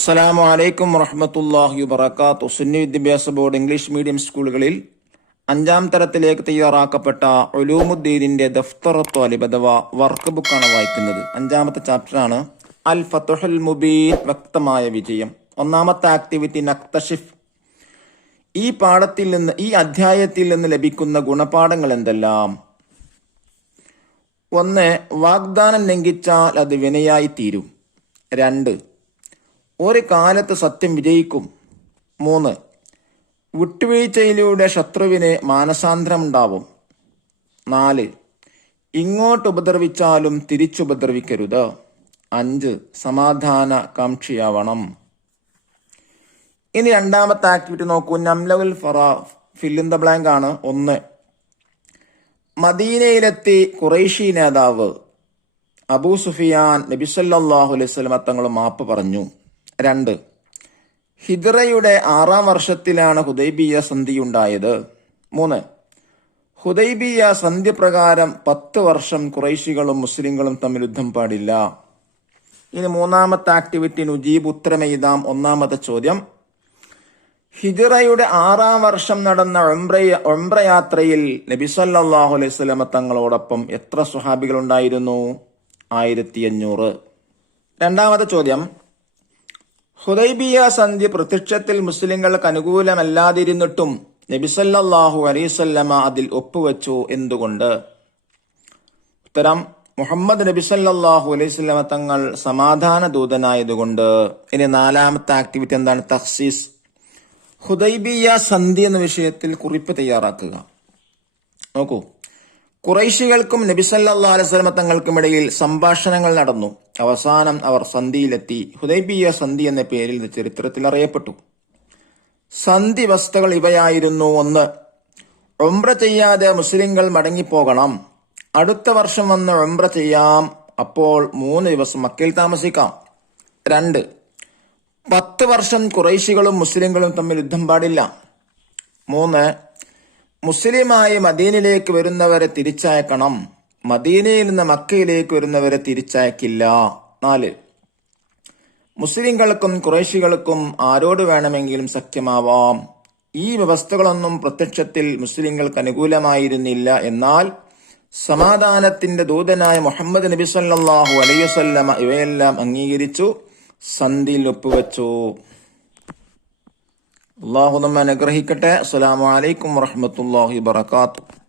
അസ്സലാമു അലൈക്കും വറഹ്മത്തുള്ളാഹി വബറകാതുഹു. സുന്നി വിദ്യാഭ്യാസ ബോർഡ് ഇംഗ്ലീഷ് മീഡിയം സ്കൂളുകളിൽ 5ാം തരത്തിലേക്ക് തയ്യാറാക്കപ്പെട്ട ഉലൂമുദ്ദീനിന്റെ ദഫ്തറു ത്വാലിബ് അഥവാ വർക്ക് ബുക്കാണ് വായിക്കുന്നത്. 5ാമത്തെ ചാപ്റ്ററാണ് അൽ ഫത്ഹുൽ മുബീൻ, വ്യക്തമായ വിജയം. 1ാമത്തെ ആക്ടിവിറ്റി നക്തഷിഫ്. ഈ അധ്യായത്തിൽ നിന്ന് ലഭിക്കുന്ന ഗുണപാഠങ്ങൾ എന്തെല്ലാം? 1. വാഗ്ദാനം ലംഘിച്ചാൽ അത് വിനയായി തീരും. 2. ഒരു കാലത്ത് സത്യം വിജയിക്കും. 3. വിട്ടുവീഴ്ചയിലൂടെ ശത്രുവിന് മാനസാന്തരമുണ്ടാവും. 4. ഇങ്ങോട്ട് ഉപദ്രവിച്ചാലും തിരിച്ചുപദ്രവിക്കരുത്. 5. സമാധാന കാംക്ഷിയാവണം. ഇനി 2ാമത്തെ ആക്ടിവിറ്റി നോക്കൂ. നംലവുൽ ഫിൽ ഇൻ ദ ബ്ലാങ്ക് ആണ്. 1. മദീനയിലെത്തി ഖുറൈശി നേതാവ് അബൂ സുഫിയാൻ നബി സല്ലല്ലാഹു അലൈഹി വസല്ലം തങ്ങൾ മാപ്പ് പറഞ്ഞു. 2. ഹിജ്റയുടെ 6ാം വർഷത്തിലാണ് ഹുദൈബിയ സന്ധി ഉണ്ടായത്. 3. ഹുദൈബിയ സന്ധി പ്രകാരം 10 വർഷം ഖുറൈശികളും മുസ്ലിങ്ങളും തമ്മിൽ യുദ്ധം പാടില്ല. ഇനി 3ാമത്തെ ആക്ടിവിറ്റി നുജീബ്, ഉത്തരമെഴുതാം. 1ാമത്തെ ചോദ്യം, ഹിജ്റയുടെ 6ാം വർഷം നടന്ന ഉംറ യാത്രയിൽ നബി സല്ലല്ലാഹു അലൈഹി വസല്ലം തങ്ങളോടൊപ്പം എത്ര സ്വഹാബികൾ ഉണ്ടായിരുന്നു? 1500. 2ാമത്തെ ചോദ്യം, ഹുദൈബിയ സന്ധി പ്രത്യക്ഷത്തിൽ മുസ്ലിങ്ങൾക്ക് അനുകൂലമല്ലാതിരുന്നിട്ടും നബി സല്ലല്ലാഹു അലൈഹി വസല്ലമ അതിൽ ഒപ്പുവെച്ചു, എന്തുകൊണ്ട്? ഉത്തരം, മുഹമ്മദ് നബി സല്ലല്ലാഹു അലൈഹി വസല്ലമ തങ്ങൾ സമാധാന ദൂതനായതുകൊണ്ട്. ഇനി 4ാമത്തെ ആക്ടിവിറ്റി എന്താണ്? തഖ്സീസ്. ഹുദൈബിയ സന്ധി എന്ന വിഷയത്തിൽ കുറിപ്പ് തയ്യാറാക്കുക. നോക്കൂ, ഖുറൈശികൾക്കും നബി സല്ലല്ലാഹു അലൈഹി വസല്ലം തങ്ങൾക്കുമിടയിൽ സംഭാഷണങ്ങൾ നടന്നു. അവസാനം അവർ സന്ധിയിലെത്തി. ഹുദൈബിയ സന്ധി എന്ന പേരിൽ ചരിത്രത്തിൽ അറിയപ്പെട്ടു. സന്ധി വ്യവസ്ഥകൾ ഇവയായിരുന്നു. 1. ഉംറ ചെയ്യാതെ മുസ്ലിങ്ങൾ മടങ്ങിപ്പോകണം. അടുത്ത വർഷം വന്ന് ഉംറ ചെയ്യാം. അപ്പോൾ 3 ദിവസം മക്കയിൽ താമസിക്കാം. 2. 10 വർഷം ഖുറൈശികളും മുസ്ലിങ്ങളും തമ്മിൽ യുദ്ധം പാടില്ല. 3. മുസ്ലിമായി മദീനയിലേക്ക് വരുന്നവരെ തിരിച്ചയക്കണം. മദീനയിൽ നിന്ന് മക്കയിലേക്ക് വരുന്നവരെ തിരിച്ചയക്കില്ല. 4. മുസ്ലിങ്ങൾക്കും ഖുറൈശികൾക്കും ആരോട് വേണമെങ്കിലും സഖ്യമാവാം. ഈ വ്യവസ്ഥകളൊന്നും പ്രത്യക്ഷത്തിൽ മുസ്ലിങ്ങൾക്ക് അനുകൂലമായിരുന്നില്ല. എന്നാൽ സമാധാനത്തിന്റെ ദൂതനായ മുഹമ്മദ് നബി സല്ലല്ലാഹു അലൈഹി വസല്ലമ ഇവയെല്ലാം അംഗീകരിച്ചു, സന്ധിയിൽ ഒപ്പുവെച്ചു. അല്ലാഹു നമ്മെ അനുഗ്രഹിക്കട്ടെ. അസ്സലാമു അലൈക്കും വറഹ്മത്തുള്ളാഹി വബറകാതുഹു.